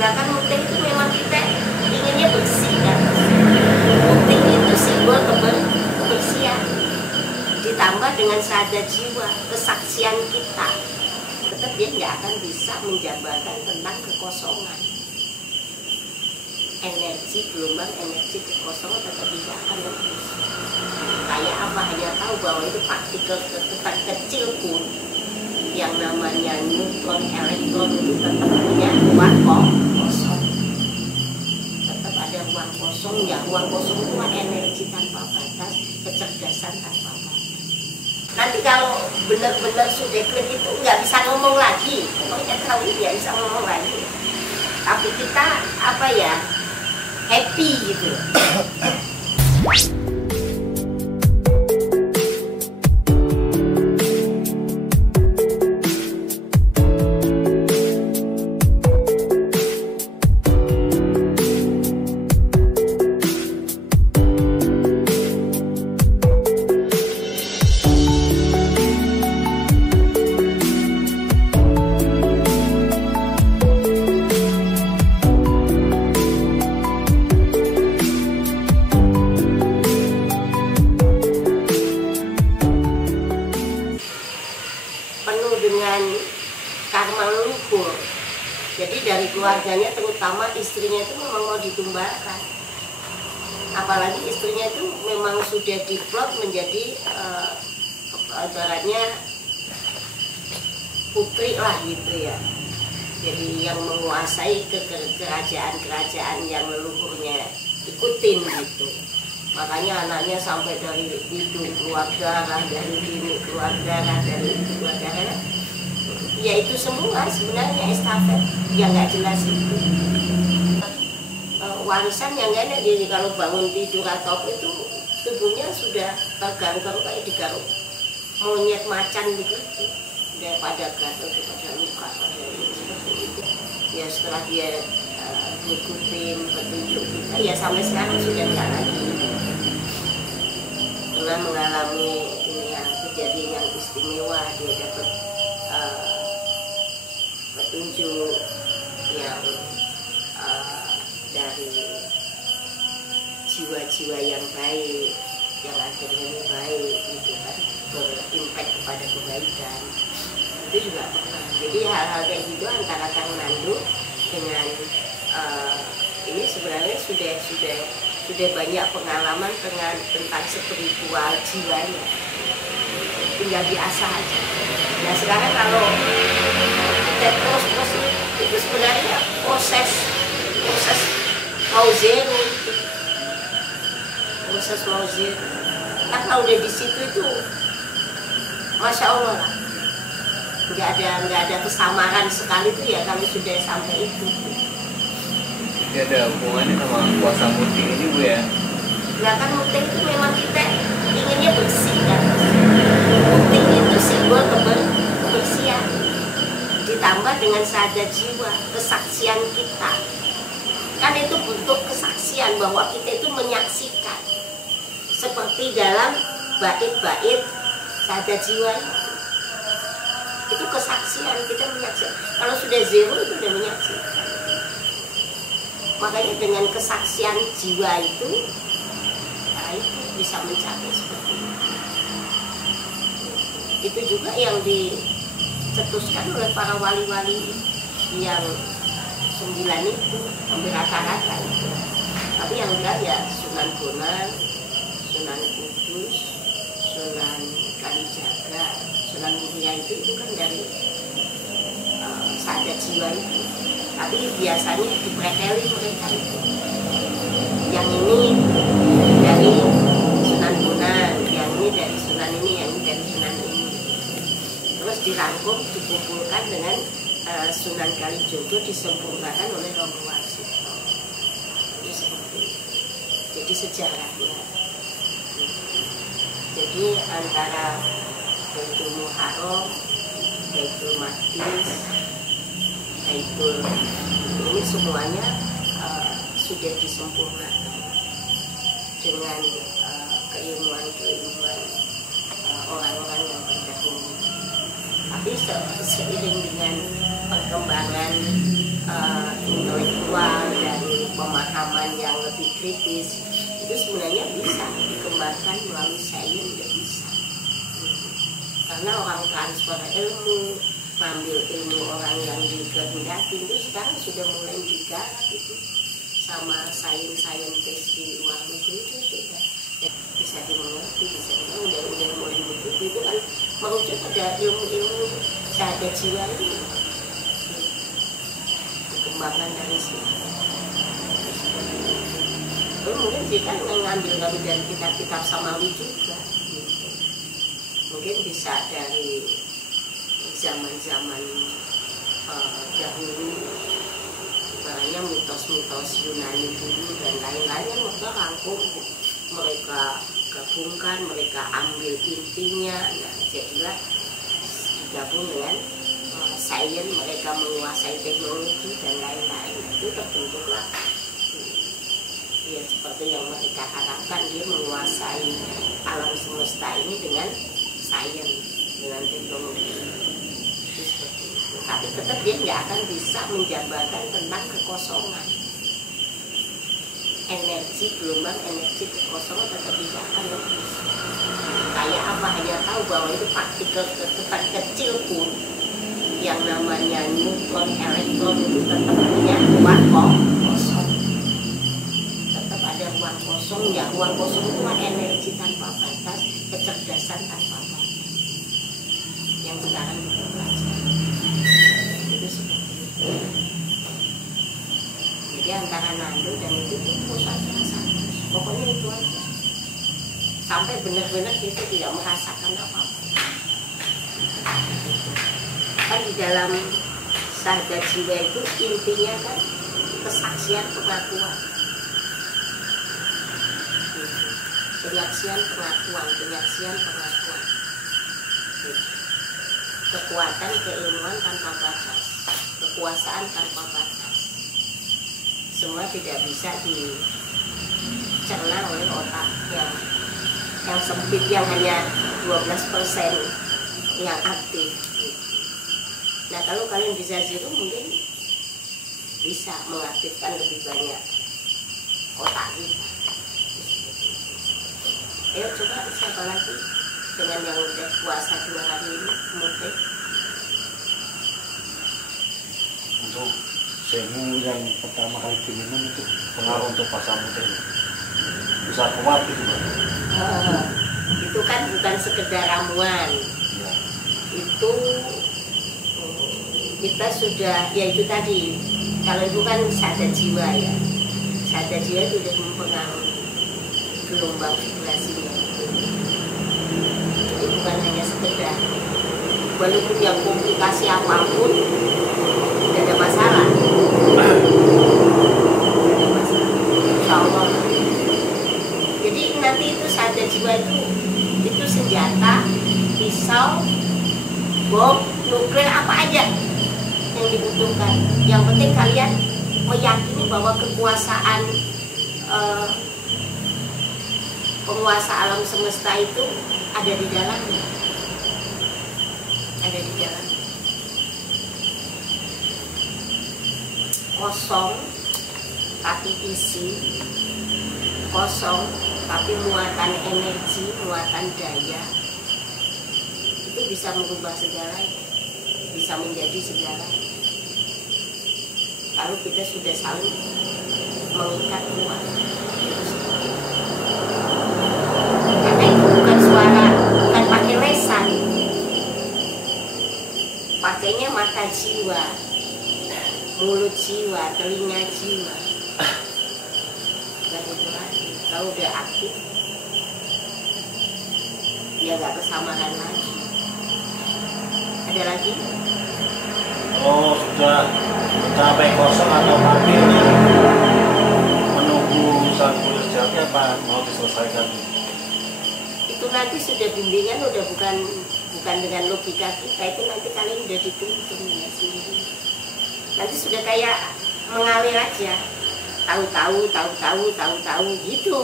Nah kan putih itu memang kita inginnya bersih kan. Putih itu simbol kebersihan. Ditambah dengan syahadat jiwa, kesaksian kita, tetap dia nggak akan bisa menjabarkan tentang kekosongan. Gelombang energi kekosongan tetap tidak akan lepas. Kayak apa, hanya tahu bahwa itu partikel kecil pun yang namanya neutron, elektron itu tetap punya ruang kosong. Tetap ada ruang kosong, ya ruang kosong itu energi tanpa batas, kecerdasan tanpa batas. Nanti kalau benar-benar sudah klik itu nggak bisa ngomong lagi, pokoknya tahu nggak bisa ngomong lagi. Tapi kita apa ya, happy gitu. Dengan karma leluhur. Jadi dari keluarganya, terutama istrinya itu memang mau ditumbalkan. Apalagi istrinya itu memang sudah diplot menjadi ibaratnya putri lah gitu ya. Jadi yang menguasai kerajaan-kerajaan yang leluhurnya ikutin gitu. Makanya anaknya sampai dari hidung keluar darah, dari ini keluar darah, dari itu keluar darah. Ya itu semua sebenarnya estafet yang nggak jelas itu. Warisan yang nggak ada, jadi kalau bangun tidur atau itu tubuhnya sudah tergaruk-garuk kayak digaruk monyet macan begitu, daripada gatal, daripada luka, pada seperti itu. Ya setelah dia ngikutin petunjuk kita, ya sampai sekarang sudah nggak lagi. Pernah mengalami ini yang kejadian yang istimewa, dia dapat petunjuk yang dari jiwa-jiwa yang baik, yang akhirnya baik gitu kan, berimpact kepada kebaikan. Itu juga pernah. Jadi hal-hal kayak gitu antara Kang Nandu dengan ini sebenarnya sudah banyak pengalaman tentang spiritual jiwanya, tinggal diasah aja. Nah sekarang kalau kita terus itu sebenarnya proses mau zero, proses mau zero. Nah kalau udah di situ itu, masya Allah lah, nggak ada kesamaran sekali tuh ya kalau sudah sampai itu. Jadi ada hubungannya sama kuasa muting ini Bu ya? Nah kan muting itu memang kita inginnya bersih kan. Muting itu simbol kebersihan. Ditambah dengan syahadat jiwa, kesaksian kita. Kan itu bentuk kesaksian bahwa kita itu menyaksikan. Seperti dalam bait-bait syahadat jiwa itu kesaksian, kita menyaksikan. Kalau sudah zero itu sudah menyaksikan. Makanya dengan kesaksian jiwa itu, nah itu bisa mencapai seperti itu. Itu juga yang dicetuskan oleh para wali-wali yang 9 itu, hampir rata-rata itu. Tapi yang enggak ya Sunan Bonang, Sunan Kudus, Sunan Kalijaga, Sunan Muria itu kan dari syahadat jiwa itu. Tapi biasanya dipreteli mereka itu. Yang ini dari Sunan Bonang, yang ini dari Sunan ini, yang ini dari Sunan ini. Terus dirangkum, dikumpulkan dengan Sunan Kalijogo, disempurnakan oleh Romo Warsito. Ini seperti itu. Jadi sejarahnya. Jadi antara Baitul Muharram, Baitul Maqdis, Baitul ini semuanya sudah disempurnakan dengan keilmuan orang-orang yang terdahulu. Tapi seiring dengan perkembangan intelektual kritis itu sebenarnya bisa dikembangkan melalui sains, udah bisa. Karena orang transfer ilmu, ngambil ilmu orang yang dikehendaki itu sekarang sudah mulai digarap itu sama sains-saintis di luar negeri itu sudah bisa dimengerti, bisa udah mulai begitu. Itu kan merujuk pada ilmu-ilmu syahadat jiwa ini dikembangkan dari sini. Mungkin jika mengambil dari kitab-kitab Samawi juga gitu. Mungkin bisa dari zaman-zaman dahulu, makanya mitos-mitos Yunani dulu dan lain-lain yang mereka rangkum, mereka gabungkan, mereka ambil intinya. Nah, jadilah digabung dengan sains, mereka menguasai teknologi dan lain-lain. Itu terbentuklah ya seperti yang mereka harapkan, dia menguasai alam semesta ini dengan sains, dengan teknologi. Tapi tetap dia nggak akan bisa menjabarkan tentang kekosongan. Energi, gelombang energi kekosongan tetap bisa akan lebih. Kayak apa, hanya tahu bahwa itu partikel kecil pun yang namanya neutron, elektron itu tetap punya ruang kosong. Tetap ada ruang kosong, ya ruang kosong itu energi tanpa batas, kecerdasan tanpa batas. Yang sekarang kita pelajari. Jadi antara Nando dan itu saja sama. Pokoknya itu aja. Sampai benar-benar kita tidak merasakan apa-apa. Kan di dalam syahadat jiwa itu intinya kan kesaksian pengakuan. Penyaksian pengakuan. Kekuatan keilmuan tanpa batas, kekuasaan tanpa batas, semua tidak bisa dicerna oleh otak yang sempit, yang hanya 12% yang aktif. Nah, kalau kalian bisa zero, mungkin bisa mengaktifkan lebih banyak otak kita. Ayo coba siapa lagi dengan yang udah puasa 2 hari ini, mungkin untuk semu yang pertama kali diminum itu pengaruh untuk pasang muda bisa kuat gitu Pak. Itu kan bukan sekedar ramuan Ya. Itu kita sudah, ya itu tadi, kalau itu kan syahadat jiwa ya, syahadat jiwa itu sudah mempengaruhi gelombang vibrasinya. Jadi bukan hanya sekedar, walaupun yang komplikasi apapun tidak ada masalah. Insya Allah. Jadi nanti itu syahadat jiwa itu senjata, pisau, bom, nuklir, apa aja yang dibutuhkan. Yang penting kalian meyakini bahwa kekuasaan penguasa alam semesta itu ada di dalamnya, ada di dalam. Kosong tapi isi, kosong tapi muatan energi, muatan daya, itu bisa mengubah segalanya, bisa menjadi segalanya. Kalau kita sudah saling mengikat ruang, karena itu bukan suara, bukan pakai lesan, pakainya mata jiwa, mulut jiwa, telinga jiwa. Dan itu lagi, kalau udah aktif, ya nggak kesamaran lagi. Ada lagi? Oh, sudah mencapai kosong atau mati menunggu sang kulit sejati apa mau diselesaikan? Itu nanti sudah bimbingan, udah bukan dengan logika kita, itu nanti kalian udah dituntun ya sendiri. Nanti sudah kayak mengalir aja, tahu-tahu gitu.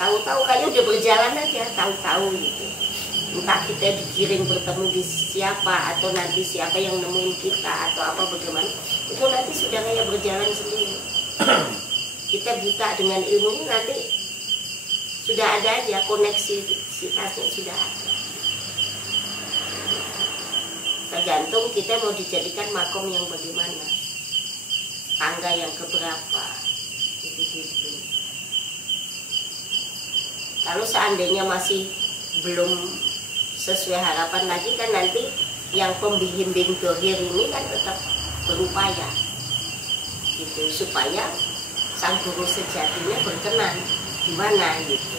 Tahu-tahu kayaknya udah berjalan aja, tahu-tahu gitu. Entah kita digiring bertemu di siapa, atau nanti siapa yang nemuin kita, atau apa bagaimana, itu nanti sudah kayak berjalan sendiri. kita buta dengan ilmu ini, nanti sudah ada aja koneksitasnya, sudah ada. Tergantung kita mau dijadikan makom yang bagaimana, tangga yang keberapa, gitu-gitu. Kalau seandainya masih belum sesuai harapan lagi, kan nanti yang pembimbing dohir ini kan tetap berupaya gitu, supaya sang guru sejatinya berkenan gimana gitu.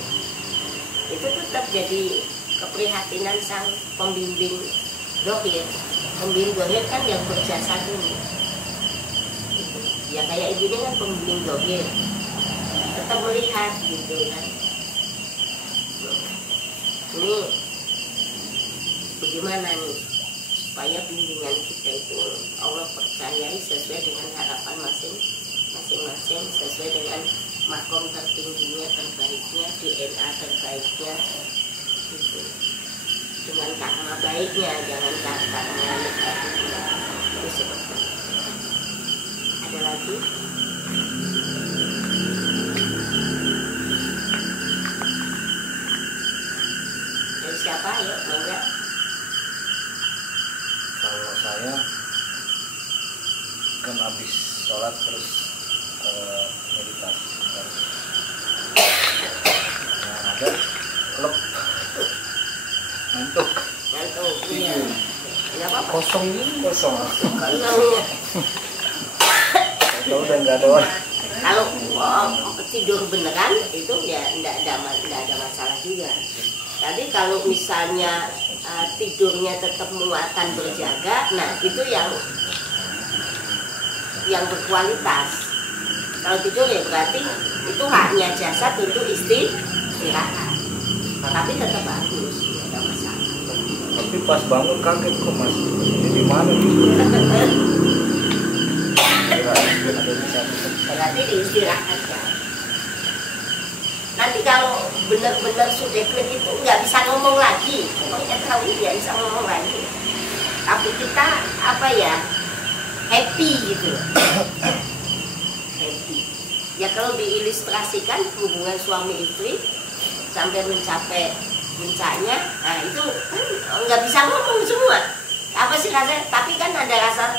Itu tetap jadi keprihatinan sang pembimbing dohir. Pembimbing dohir kan yang berjasa dulu gitu. Ya kayak ibu ini kan pembimbing dohir, tetap melihat gitu kan, ini bagaimana nih supaya bimbingan kita itu Allah percayai sesuai dengan harapan masing-masing, sesuai dengan makom tertingginya, terbaiknya, DNA terbaiknya gitu, dengan karma baiknya, jangan karma negatifnya. Itu seperti itu. Ada lagi? Dari siapa? Ayo, mangga. Kalau saya kan habis sholat terus meditasi. Nah, ada klub ngantuk. Iya. Nggak apa-apa. Kosong. Kalau udah nggak ada orang. Kalau tidur beneran itu ya nggak ada masalah juga. Tapi kalau misalnya tidurnya tetap muatan berjaga, nah itu yang berkualitas. Kalau tidur ya berarti itu haknya jasad untuk istirahat. Tapi tetap bagus, nggak ada masalah. Tapi pas bangun kaget kok Mas. Ini di mana gitu? Berarti diistirahatkan. Nanti kalau benar-benar sudah klik itu nggak bisa ngomong lagi, pokoknya tahu dia bisa ngomong lagi. Tapi kita happy gitu, happy. Ya kalau diilustrasikan hubungan suami istri sampai mencapai puncaknya, nah itu kan nggak bisa ngomong semua. Apa sih rasanya? Tapi kan ada rasa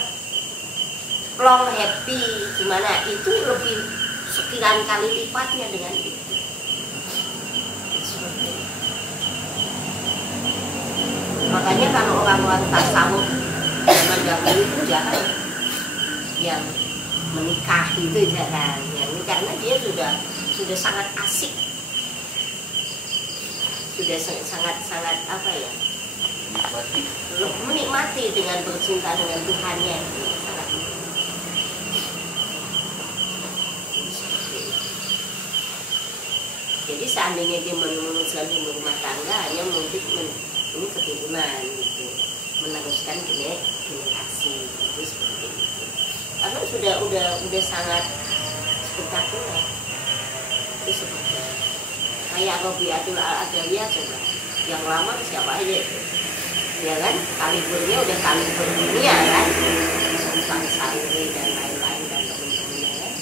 plong, happy, gimana? Itu lebih sekian kali lipatnya dengan itu. Makanya kalau orang-orang tasawuf zaman dahulu itu jangan yang menikah itu jangan, karena dia sudah sangat asik, sudah sangat menikmati dengan bercinta dengan Tuhannya. Jadi seandainya dia meneruskan rumah tangga, hanya mungkin ini keturunan gitu, meneruskan generasi gitu, seperti itu. Karena udah sangat spektakuler. Itu seperti kayak Robiatul Adawiyah coba, yang lama siapa aja itu, ya kan? Kalibernya udah kaliber dunia kan, Sultan Sauri dan lain-lain dan teman-temannya kan.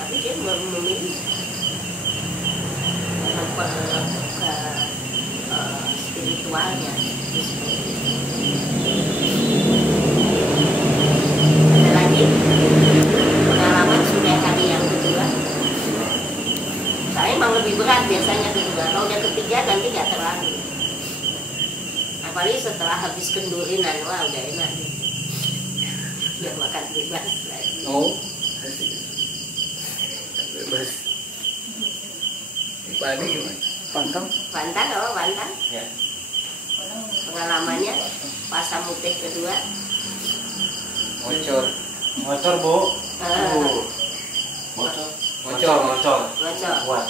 Tapi dia memilih spiritualnya. Ada lagi pengalaman sudah hari yang kedua. Saya emang lebih berat biasanya kedua. Kalau udah ketiga nanti nggak terlalu. Apalagi setelah habis kendurinan, wah udah enak nih. Udah makan bebas lagi. Oh, bebas. Padi gimana? Pantang. Pantang. Ya. Pengalamannya pas samutih kedua. Ngocor, Bu. Ngocor. Kuat.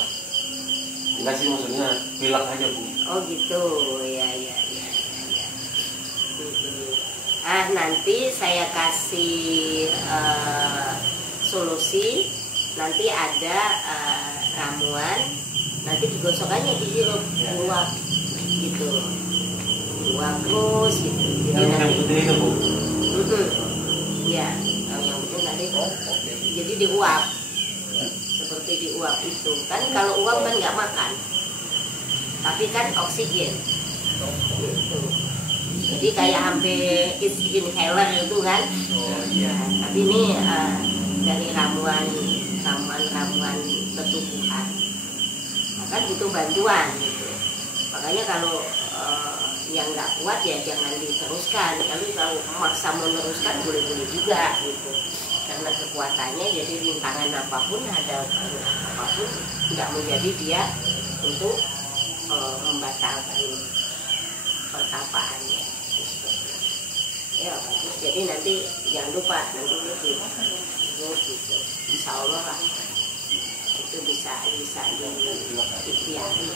Enggak sih, maksudnya bilang aja, Bu. Oh gitu, ya. Nanti saya kasih solusi. Nanti ada ramuan. Nanti digosokannya dihirup, diuap gitu, diuap terus gitu. Jadi yang putih itu, Bu. Ya, yang penting nanti jadi diuap seperti di uap itu kan. Kalau uap kan nggak makan, tapi kan oksigen gitu. Jadi kayak hampir inhaler itu kan. Nah, tapi ini dari ramuan pertumbuhan, maka butuh bantuan gitu. Makanya kalau yang nggak kuat ya jangan diteruskan. Kalau memaksa meneruskan boleh-boleh juga gitu. Karena kekuatannya, jadi rintangan apapun, ada apapun nggak menjadi dia untuk membatalkan pertapaannya gitu. Ya bagus. Jadi nanti jangan lupa nanti gitu. Insya Allah lah itu bisa diikhtiari.